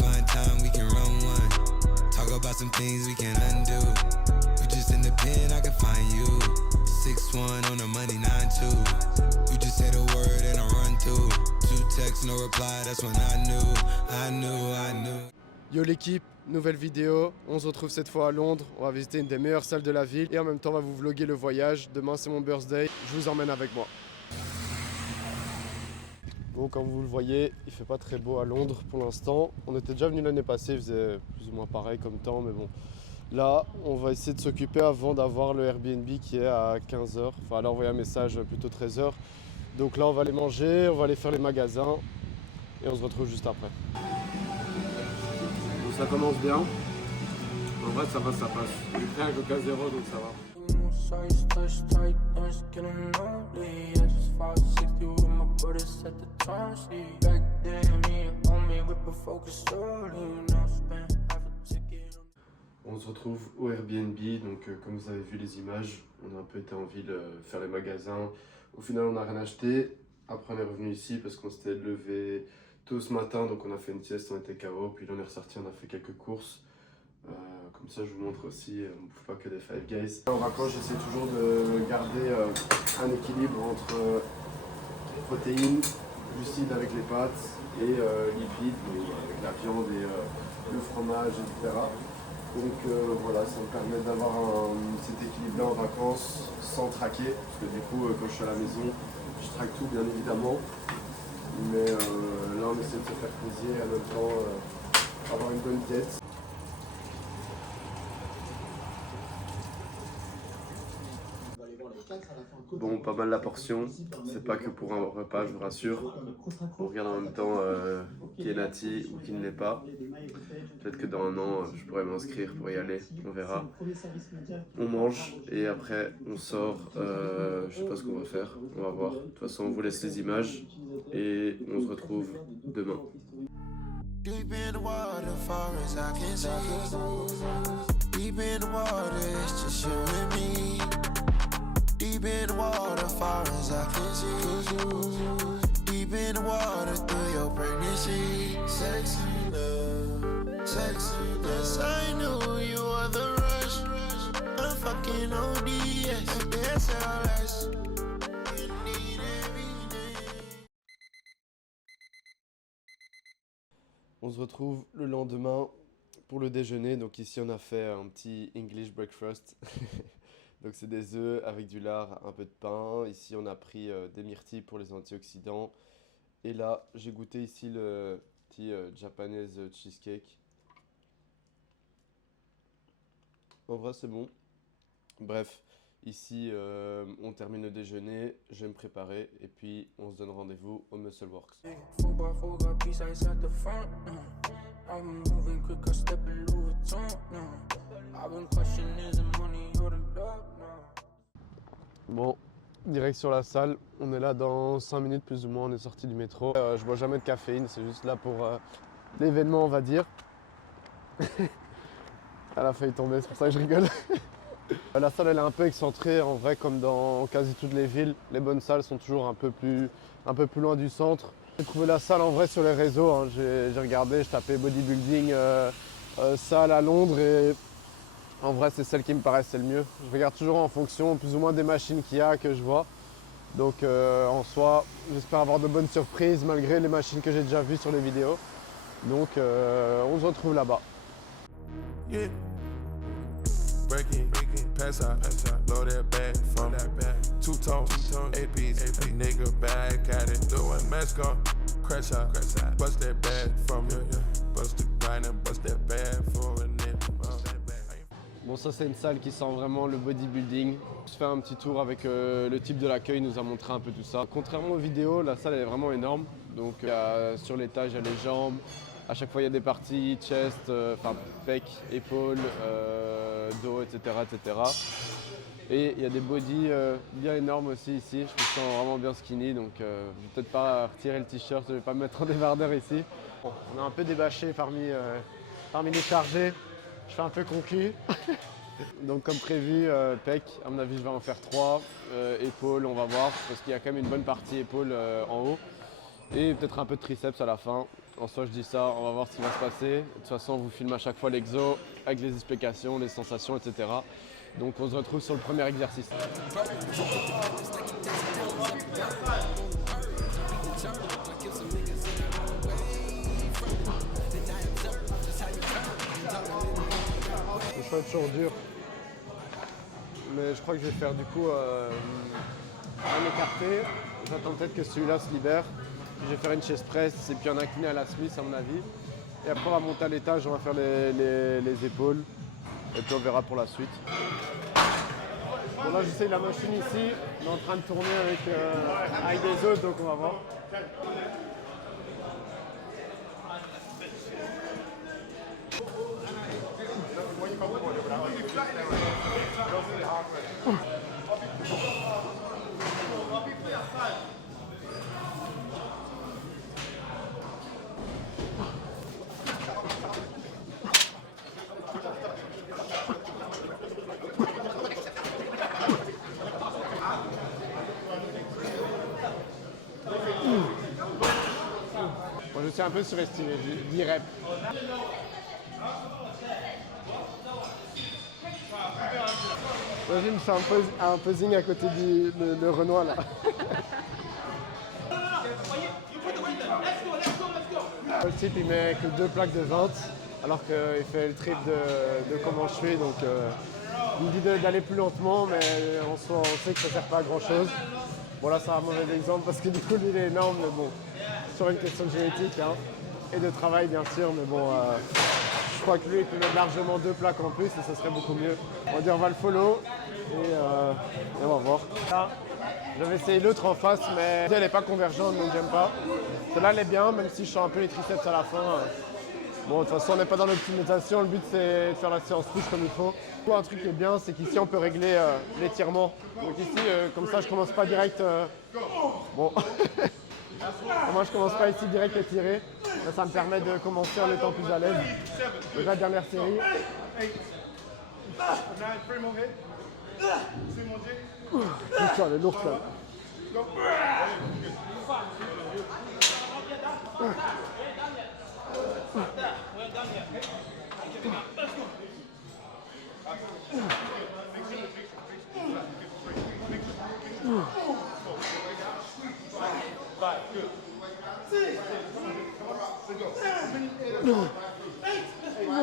find time, we can run one. Talk about some things we can undo. You just in the pen, I can find you. 6-1 on the money, 9-2. You just say the word and I run through. 2 texts, no reply, that's when I knew. Yo l'équipe, nouvelle vidéo, on se retrouve cette fois à Londres, on va visiter une des meilleures salles de la ville et en même temps on va vous vlogger le voyage. Demain c'est mon birthday, je vous emmène avec moi. Bon, comme vous le voyez, il fait pas très beau à Londres pour l'instant. On était déjà venu l'année passée, il faisait plus ou moins pareil comme temps, mais bon. Là, on va essayer de s'occuper avant d'avoir le Airbnb qui est à 15h. Enfin, là, envoyer un message plutôt 13h. Donc là, on va aller manger, on va aller faire les magasins et on se retrouve juste après. Bon, ça commence bien. En vrai, ça va, ça passe. J'ai pris un Coca 0, donc ça va. On se retrouve au Airbnb, donc comme vous avez vu les images, on a un peu été en ville faire les magasins. Au final, on n'a rien acheté. Après, on est revenu ici parce qu'on s'était levé tôt ce matin, donc on a fait une sieste, on était KO. Puis là, on est ressorti, on a fait quelques courses. Comme ça, je vous montre aussi, on ne bouffe pas que des Five Guys. En vacances, j'essaie toujours de garder un équilibre entre protéines, glucides avec les pâtes et lipides, avec la viande et le fromage, etc. Donc voilà, ça me permet d'avoir cet équilibre-là en vacances sans traquer, parce que du coup, quand je suis à la maison, je traque tout bien évidemment. Mais là, on essaie de se faire plaisir et en même temps avoir une bonne diète. Bon, pas mal la portion, c'est pas que pour un repas, je vous rassure. On regarde en même temps qui est nati ou qui ne l'est pas. Peut-être que dans un an, je pourrais m'inscrire pour y aller, on verra. On mange et après on sort, je sais pas ce qu'on va faire, on va voir. De toute façon, on vous laisse les images et on se retrouve demain. Deep in the water, far as I can see. Deep in the water, it's just you and me. Deep in the water, far as I can see. Deep in the water, through your pregnancy. Sexy love, sexy love. Yes, I knew you were the rush. I'm fucking ODS, SLS. On se retrouve le lendemain pour le déjeuner. Donc ici on a fait un petit English breakfast. Donc c'est des œufs avec du lard, un peu de pain. Ici on a pris des myrtilles pour les antioxydants. Et là j'ai goûté ici le petit Japanese cheesecake. En vrai c'est bon. Bref, ici on termine le déjeuner, je vais me préparer et puis on se donne rendez-vous au Muscleworks. Bon, direct sur la salle, on est là dans 5 minutes plus ou moins, on est sorti du métro. Je bois jamais de caféine, c'est juste là pour l'événement on va dire. Elle a failli tomber, c'est pour ça que je rigole. La salle elle est un peu excentrée en vrai comme dans quasi toutes les villes. Les bonnes salles sont toujours un peu plus loin du centre. J'ai trouvé la salle en vrai sur les réseaux, hein. J'ai regardé, je tapais bodybuilding salle à Londres et en vrai c'est celle qui me paraissait le mieux. Je regarde toujours en fonction plus ou moins des machines qu'il y a que je vois. Donc en soi j'espère avoir de bonnes surprises malgré les machines que j'ai déjà vues sur les vidéos. Donc on se retrouve là-bas. Yeah. Breaking, pass out, load that bag from that bag. Two tone, APs, nigga back at it. Do a mask on, crash out, bust that bag from you. Bust the grind and bust that bag for a nigga. Bon, ça c'est une salle qui sent vraiment le bodybuilding. Je fais un petit tour avec le type de l'accueil, il nous a montré un peu tout ça. Contrairement aux vidéos, la salle elle est vraiment énorme. Donc sur l'étage il y a les jambes. À chaque fois il y a des parties chest, enfin pec, épaules, dos, etc., etc. Et il y a des bodies bien énormes aussi ici. Je me sens vraiment bien skinny, donc je vais peut-être pas retirer le t-shirt, je vais pas me mettre en débardeur ici. Bon, on a un peu débâché parmi les chargés. Je fais un peu concu. Donc comme prévu, pec, à mon avis je vais en faire 3. Épaules, on va voir, parce qu'il y a quand même une bonne partie épaules en haut. Et peut-être un peu de triceps à la fin. En soi, je dis ça, on va voir ce qui va se passer. De toute façon, on vous filme à chaque fois l'exo avec les explications, les sensations, etc. Donc on se retrouve sur le premier exercice. Le choix est toujours dur. Mais je crois que je vais faire du coup un écarté. J'attends peut-être que celui-là se libère. Je vais faire une chest press et puis un incliné à la Smith à mon avis. Et après on va monter à l'étage, on va faire les épaules. Et puis on verra pour la suite. Bon là j'essaye la machine ici. On est en train de tourner avec des autres, donc on va voir. Bon, je suis un peu surestimé, 10 reps. Imagine, je fais un posing à côté de Renoir là. Le type il met que 2 plaques de 20 alors qu'il fait le triple de comment je fais, donc il me dit d'aller plus lentement, mais en soi on sait que ça ne sert pas à grand chose. Bon là c'est un mauvais exemple parce que du coup lui il est énorme, mais bon, sur une question de génétique hein, et de travail bien sûr, mais bon je crois que lui il peut mettre largement 2 plaques en plus et ça serait beaucoup mieux. On va dire on va le follow et on va voir. Là, j'avais essayé l'autre en face, mais elle n'est pas convergente donc j'aime pas. Celle-là elle est bien, même si je sens un peu les triceps à la fin. Bon, de toute façon on n'est pas dans l'optimisation, le but c'est de faire la séance push comme il faut. Un truc qui est bien, c'est qu'ici on peut régler l'étirement. Donc ici, comme ça je commence pas direct. Bon, moi je commence pas ici direct à tirer. Là, ça me permet de commencer en étant plus à l'aise. Déjà dernière série. Putain, elle est lourde là.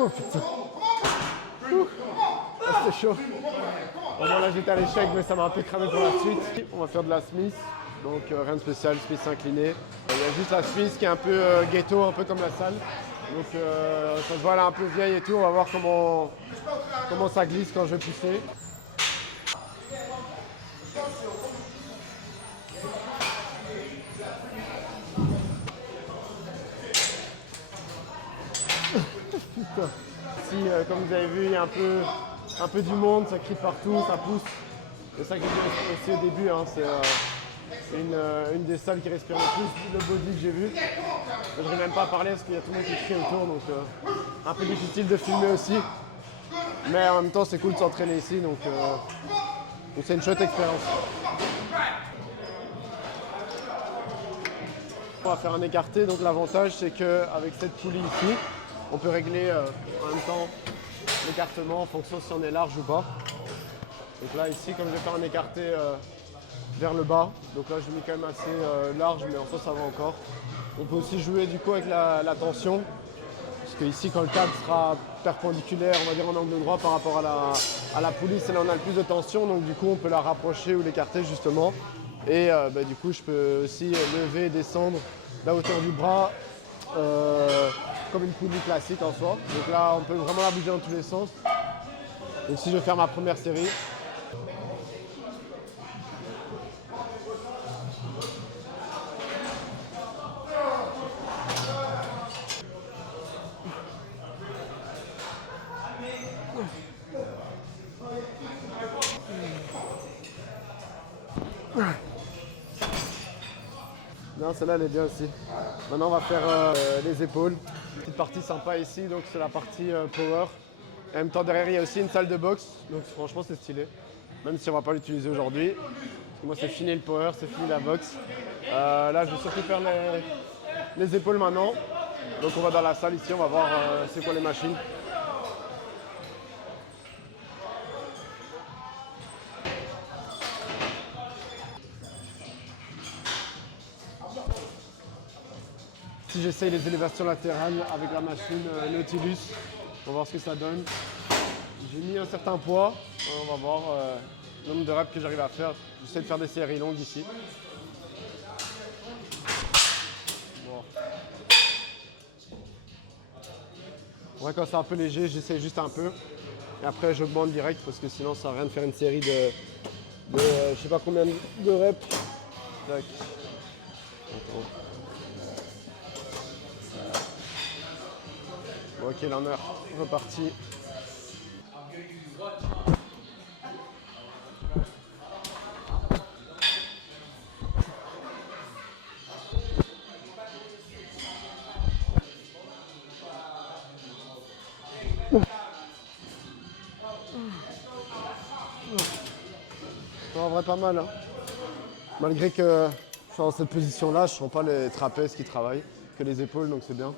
Oh putain. Ah, c'était chaud. Bon, là j'étais à l'échec mais ça m'a un peu cramé pour la suite. On va faire de la Smith, donc rien de spécial, Smith incliné. Il y a juste la Smith qui est un peu ghetto, un peu comme la salle. Donc ça se voit elle est un peu vieille et tout, on va voir comment ça glisse quand je vais pousser. Putain. Ici, comme vous avez vu, il y a un peu du monde, ça crie partout, ça pousse. C'est ça que j'ai dit aussi au début, hein, c'est une des salles qui respire le plus le body que j'ai vu. Je n'arrive même pas à parler parce qu'il y a tout le monde qui crie autour, donc un peu difficile de filmer aussi. Mais en même temps, c'est cool de s'entraîner ici, donc c'est une chouette expérience. On va faire un écarté, donc l'avantage c'est qu'avec cette poulie ici, on peut régler en même temps l'écartement en fonction si on est large ou pas. Donc là ici, comme je vais faire un écarté vers le bas, donc là je mets quand même assez large, mais en soi ça va encore. On peut aussi jouer du coup avec la tension, parce que ici quand le câble sera perpendiculaire, on va dire en angle droit par rapport à la poulie, c'est là où on a le plus de tension, donc du coup on peut la rapprocher ou l'écarter justement. Et du coup je peux aussi lever et descendre la hauteur du bras comme une poulie classique en soi. Donc là on peut vraiment la bouger dans tous les sens. Donc si je vais faire ma première série. Non, celle-là elle est bien aussi. Maintenant on va faire les épaules. Petite partie sympa ici, donc c'est la partie power. En même temps derrière il y a aussi une salle de boxe, donc franchement c'est stylé. Même si on va pas l'utiliser aujourd'hui. Moi c'est fini le power, c'est fini la boxe. Là je vais surtout faire les épaules maintenant. Donc on va dans la salle ici, on va voir c'est quoi les machines. Si j'essaye les élévations latérales avec la machine Nautilus, on va voir ce que ça donne. J'ai mis un certain poids, on va voir le nombre de reps que j'arrive à faire. J'essaie de faire des séries longues ici. Bon. Ouais, quand c'est un peu léger, j'essaie juste un peu. Et après j'augmente direct parce que sinon ça sert à rien de faire une série de je sais pas combien de reps. Tac. Bon, ok, là on est reparti. En vrai pas mal, hein. Malgré que je suis dans cette position là, je ne sens pas les trapèzes qui travaillent, que les épaules, donc c'est bien.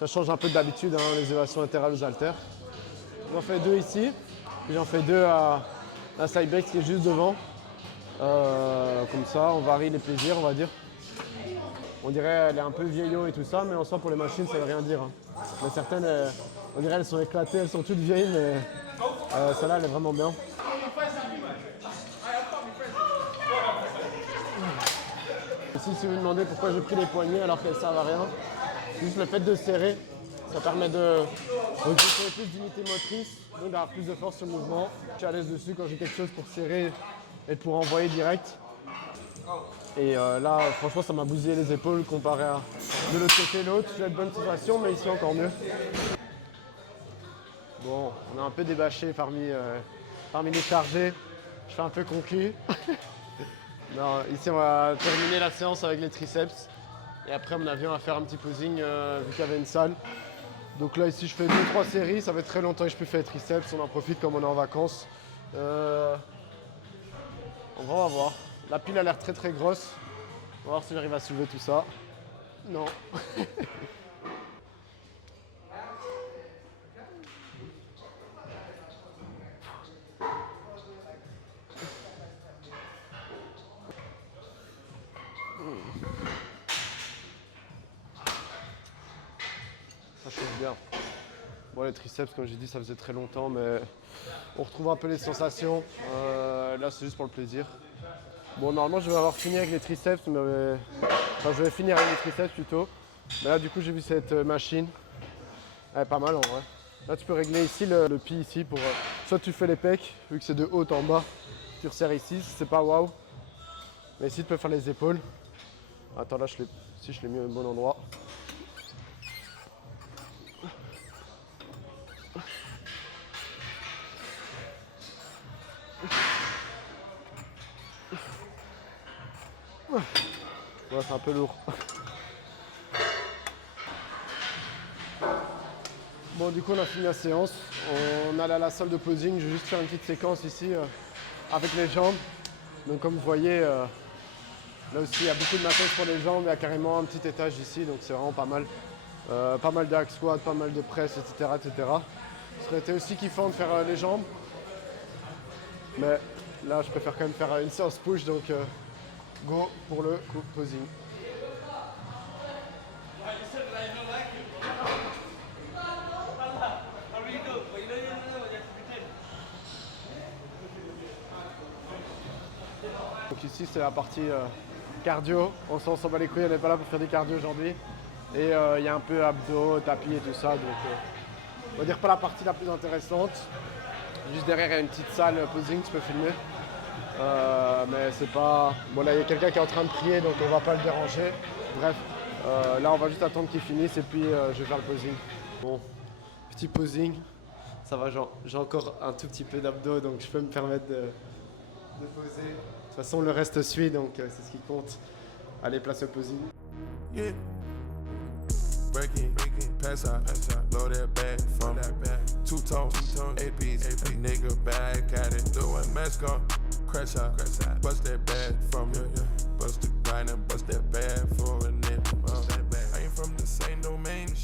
Ça change un peu d'habitude, hein, les élévations latérales aux haltères. J'en fais 2 ici, puis j'en fais 2 à la Cybex qui est juste devant. Comme ça, on varie les plaisirs, on va dire. On dirait qu'elle est un peu vieillot et tout ça, mais en soi pour les machines ça ne veut rien dire, hein. Mais certaines, on dirait elles sont éclatées, elles sont toutes vieilles, mais celle-là elle est vraiment bien. Ici, si vous me demandez pourquoi j'ai pris les poignées alors qu'elles ne servent à rien, juste le fait de serrer, ça permet de recruter plus d'unité motrice, donc d'avoir plus de force sur le mouvement. Je suis à l'aise dessus quand j'ai quelque chose pour serrer et pour envoyer direct. Et là, franchement, ça m'a bousillé les épaules comparé à de l'autre côté l'autre. J'ai de bonnes sensations, mais ici encore mieux. Bon, on a un peu débâché parmi les chargés. Je fais un peu conclu. Non, ici, on va terminer la séance avec les triceps. Et après, à mon avis, on va faire un petit posing vu qu'il y avait une salle. Donc là, ici, je fais 2-3 séries. Ça fait très longtemps que je peux faire les triceps. On en profite comme on est en vacances. On va voir. La pile a l'air très très grosse. On va voir si j'arrive à soulever tout ça. Non. Ça chauffe bien. Bon, les triceps, comme j'ai dit, ça faisait très longtemps, mais on retrouve un peu les sensations. Là, c'est juste pour le plaisir. Bon, normalement, je vais avoir fini avec les triceps, mais enfin, je vais finir avec les triceps plutôt. Mais là, du coup, j'ai vu cette machine. Elle est pas mal en vrai. Là, tu peux régler ici le pi ici pour. Soit tu fais les pecs, vu que c'est de haut en bas, tu resserres ici, c'est pas waouh. Mais ici, tu peux faire les épaules. Attends, là, si je l'ai mis au bon endroit. Ouais, c'est un peu lourd. Bon, du coup, on a fini la séance. On allait à la salle de posing. Je vais juste faire une petite séquence ici avec les jambes. Donc, comme vous voyez, là aussi, il y a beaucoup de matos pour les jambes. Il y a carrément un petit étage ici, donc c'est vraiment pas mal. Pas mal de hack squat, pas mal de presse, etc., etc. Ce serait été aussi kiffant de faire les jambes. Mais là, je préfère quand même faire une séance push, donc go pour le posing. Donc ici c'est la partie cardio, on s'en bat les couilles, on n'est pas là pour faire des cardio aujourd'hui. Et il y a un peu abdos, tapis et tout ça, donc on va dire pas la partie la plus intéressante. Juste derrière il y a une petite salle posing, tu peux filmer. Mais c'est pas... Bon là il y a quelqu'un qui est en train de prier donc on va pas le déranger. Bref, là on va juste attendre qu'il finisse et puis je vais faire le posing. Bon, petit posing, ça va, j'ai encore un tout petit peu d'abdos donc je peux me permettre de poser. De toute façon le reste suit donc c'est ce qui compte. Allez, place au posing. Yeah. Breaking, pass out, load that back from that back. Two tones, APs, a nigga back at it. Doing mask on, crash out, bust that bag from me. Bust the grind and bust that bag for a nigga. I ain't from the same domain.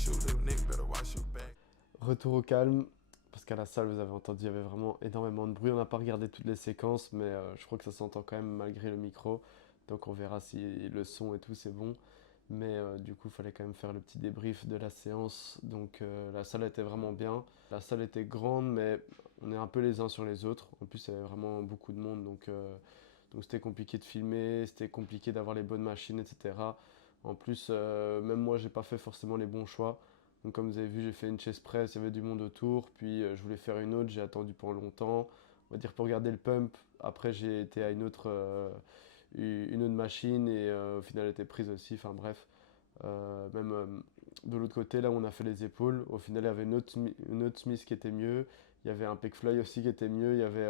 Retour au calme, parce qu'à la salle, vous avez entendu, il y avait vraiment énormément de bruit. On n'a pas regardé toutes les séquences, mais je crois que ça s'entend quand même malgré le micro. Donc on verra si le son et tout, c'est bon. Mais du coup, il fallait quand même faire le petit débrief de la séance. Donc la salle était vraiment bien. La salle était grande, mais on est un peu les uns sur les autres. En plus, il y avait vraiment beaucoup de monde, donc c'était compliqué de filmer, c'était compliqué d'avoir les bonnes machines, etc. En plus, même moi, j'ai pas fait forcément les bons choix. Donc comme vous avez vu, j'ai fait une chest press, il y avait du monde autour. Puis je voulais faire une autre, j'ai attendu pendant longtemps. On va dire pour garder le pump. Après, j'ai été à une autre machine et au final elle était prise aussi, enfin bref. De l'autre côté, là où on a fait les épaules, au final il y avait une autre Smith qui était mieux, il y avait un pec fly aussi qui était mieux, il y avait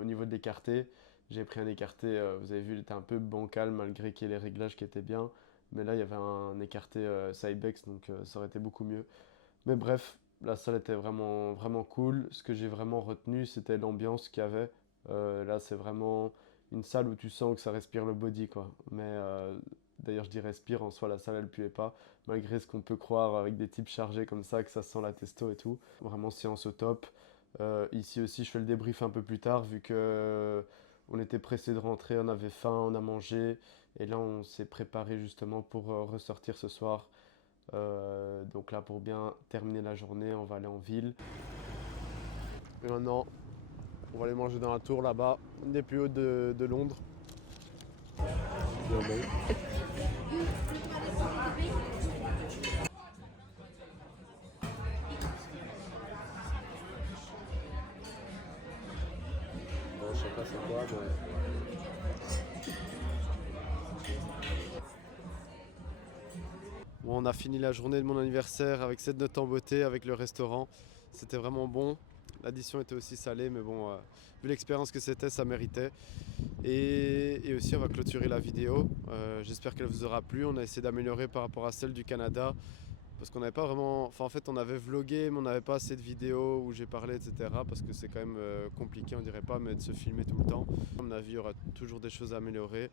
au niveau de l'écarté, j'ai pris un écarté, vous avez vu, il était un peu bancal malgré qu'il y ait les réglages qui étaient bien, mais là il y avait un écarté Cybex, donc ça aurait été beaucoup mieux. Mais bref, la salle était vraiment, vraiment cool. Ce que j'ai vraiment retenu, c'était l'ambiance qu'il y avait. Là, c'est vraiment une salle où tu sens que ça respire le body, quoi. Mais d'ailleurs, je dis respire, en soi, la salle, elle puait pas. Malgré ce qu'on peut croire avec des types chargés comme ça, que ça sent la testo et tout. Vraiment, séance au top. Ici aussi, je fais le débrief un peu plus tard, vu que on était pressé de rentrer, on avait faim, on a mangé. Et là, on s'est préparé justement pour ressortir ce soir. Donc là, pour bien terminer la journée, on va aller en ville. Et maintenant, on va aller manger dans la tour là-bas, une des plus hautes de Londres. Bon, je sais pas c'est quoi, mais... Bon, on a fini la journée de mon anniversaire avec cette note en beauté, avec le restaurant. C'était vraiment bon. L'addition était aussi salée, mais bon, vu l'expérience que c'était, ça méritait. Et aussi, on va clôturer la vidéo. J'espère qu'elle vous aura plu. On a essayé d'améliorer par rapport à celle du Canada. Parce qu'on n'avait pas vraiment... Enfin, en fait, on avait vlogué, mais on n'avait pas assez de vidéos où j'ai parlé, etc. Parce que c'est quand même compliqué, on dirait pas, mais de se filmer tout le temps. À mon avis, il y aura toujours des choses à améliorer.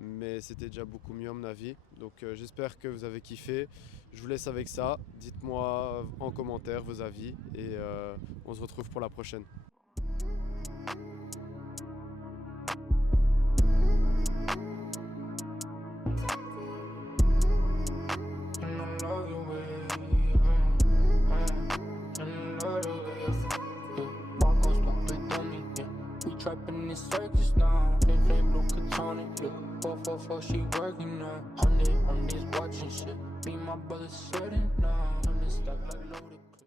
Mais c'était déjà beaucoup mieux à mon avis. Donc j'espère que vous avez kiffé. Je vous laisse avec ça. Dites-moi en commentaire vos avis et on se retrouve pour la prochaine. Trapping in circus now, flame blue Katana, yeah. 444, she working now. 100 on this watching shit. Be my brother certain now. On this stuff like loaded.